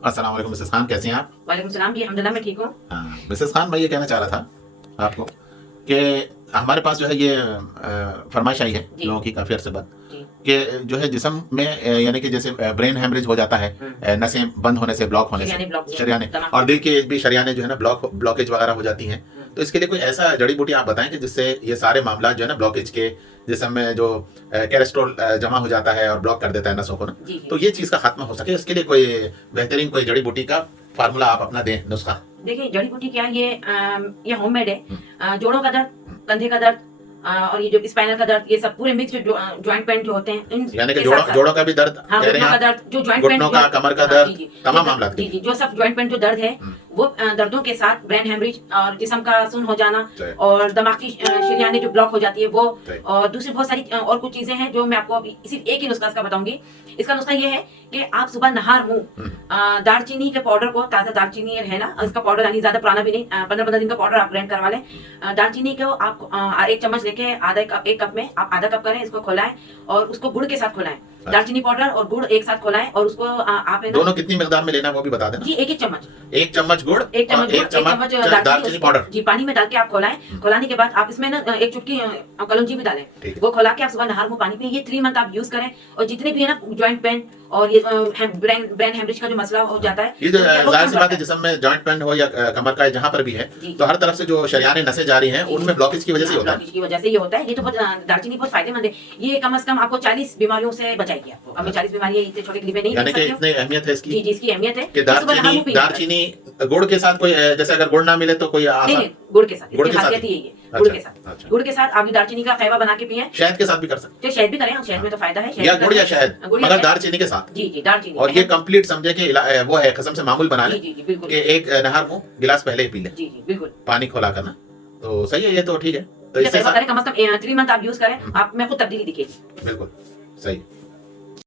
अस्सलाम वालेकुम मिसेस खान, कैसी हैं आप? वालेकुम सलाम जी, अल्हम्दुलिल्लाह मैं ठीक हूँ। हाँ, मिसेस खान मैं ये कहना चाह रहा था आपको कि हमारे पास जो है ये फरमाइश आई है जी। लोगों की काफ़ी अरसे बाद जी। कि जो है जिस्म में यानी कि जैसे ब्रेन हेमरेज हो जाता है, नसें बंद होने से, ब्लॉक होने से, शरियाने और दिल की भी शरियाने जो है ना ब्लॉकेज वगैरह हो जाती हैं। तो इसके लिए कोई ऐसा जड़ी बूटी आप बताएं कि जिससे ये सारे मामला जो है ना ब्लॉकेज के, जिस्म में जो कोलेस्ट्रॉल जमा हो जाता है और ब्लॉक कर देता है नसों को ना, तो ये चीज़ का खात्मा हो सके, इसके लिए कोई बेहतरीन कोई जड़ी बूटी का फार्मूला आप अपना दें, नुस्खा। देखिए जड़ी बूटी क्या है, ये होममेड है। जोड़ों का दर्द, कंधे का दर्द और ये जो स्पाइनल का दर्द, ये सब पूरे मिक्स जॉइंट पेन जो होते हैं, इन यानी कि जोड़ों का भी दर्द, हाँ, कह रहे हैं घुटनों का आप? दर्द, जो जॉइंट पेन, घुटनों का, कमर का दर्द, तमाम मामला जी जी, जो सब जॉइंट पेन जो दर्द है वो दर्दों के साथ ब्रेन हेमरेज और जिस्म का सुन्न हो जाना और दिमाग की शरियानें जो ब्लॉक हो जाती है वो, और दूसरी बहुत सारी और कुछ चीजें हैं जो मैं आपको अभी सिर्फ एक ही नुस्खा इसका बताऊंगी। इसका नुस्खा ये है कि आप सुबह नहार मुंह दालचीनी के पाउडर को, ताजा दालचीनी है ना, इसका पाउडर यानी ज्यादा पुराना भी नहीं, 15-15 दिन का पाउडर आप ग्राइंड करवा लें। दालचीनी को आप 1 चम्मच लेके एक कप में आप आधा कप करें, इसको खोलाएं और उसको गुड़ के साथ खोलाएं। दालचीनी पाउडर और गुड़ एक साथ खोलाएं और उसको आप दोनों कितनी मिकदार में लेना वो भी बता देना जी। 1 चम्मच, 1 चम्मच गुड़, 1 चम्मच दालचीनी पाउडर जी, पानी में डाल के आप खोलाएं। खोलाने के बाद आप इसमें ना 1 चुटकी कलौंजी भी डालें। वो खोला के आप सुबह नहार मुंह पानी पिए। ये 3 मंथ आप यूज करें और जितने भी है ना जॉइंट पेन और ये ब्रेन हेमरेज का जो मसला हो जाता है, ये जो जाहिर सी बात है जिस्म में जॉइंट पेन हो या कमर का जहां पर भी है, तो हर तरफ से जो शरियाने नसें जा रही हैं उनमें ब्लॉकेज की वजह से होता है। ब्लॉकेज की वजह से ये होता है। ये तो दालचीनी बहुत फायदेमंद है। ये कम से कम आपको 40 बीमारियों से बचाएगी। आपको अब 40 बीमारियां इतने छोटे क्लिप में नहीं, यानी कि इतनी अहमियत है इसकी। जी जी, इसकी अहमियत है कि दालचीनी गुड़ के साथ कोई, जैसे अगर गुड़ ना मिले तो कोई नहीं, गुड़ के साथ, इसकी खासियत ही है। गुड़ के साथ, गुड़ के साथ आप दालचीनी का कहवा बना के पिए। शहद के साथ भी कर सकते हैं, शहद भी करें, शहद में तो फायदा है। या गुड़ या शहद, मगर दालचीनी के साथ। जी जी, दालचीनी। और ये कंप्लीट समझे कि वो है, कसम से मामूल बना ले कि 1 नहर मुंह गिलास पहले ही पी ले। जी जी बिल्कुल, पानी खोला करना, तो सही है, ये तो ठीक है। तो इससे कम से कम 3 मंथ आप यूज करें, आप में खुद तब्दीली दिखेगी। बिल्कुल सही।